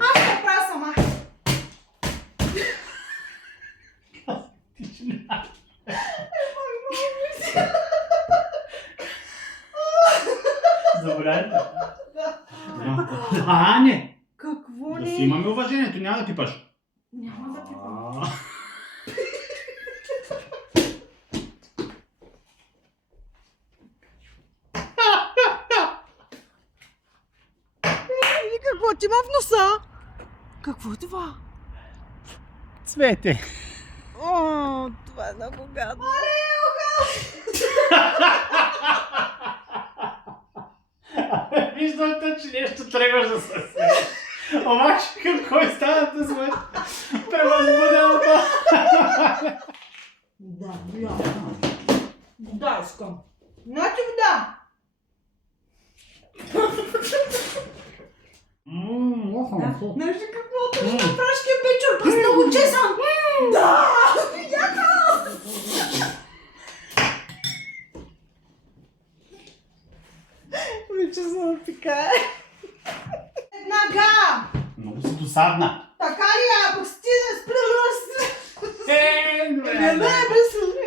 Аз ще правя сама. Забравяйте. Да. Не! Какво Да ли? си имаме уважението, няма да пипаш. Няма да пипам. И какво ти има в носа? Какво е това? Цвете. О, това е много гадно. Виждам те, че нещо тръгваш да се смееш. Обаче какво става да сме превъзбуденото? Да, да, искам. Значи вода. Знаеш ли какво? Ще направиш кемпечър, пък много чесън. Да! Вече се напикае. Веднага! Много си досадна. Така ли, ако стига спрелъс? Не, Добре.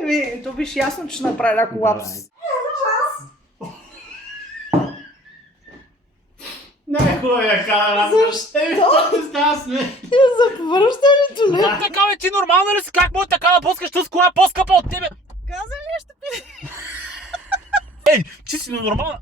без... То беше ясно, че ще направя колапс. Най-хубавия камера. Защо? Не става сме. За повръщането ли? Така бе, ти нормално ли си? Как може така да пускаш тази кола е по-скъпа от тебе? Каза ли ще пи? Ей, ти си нормална.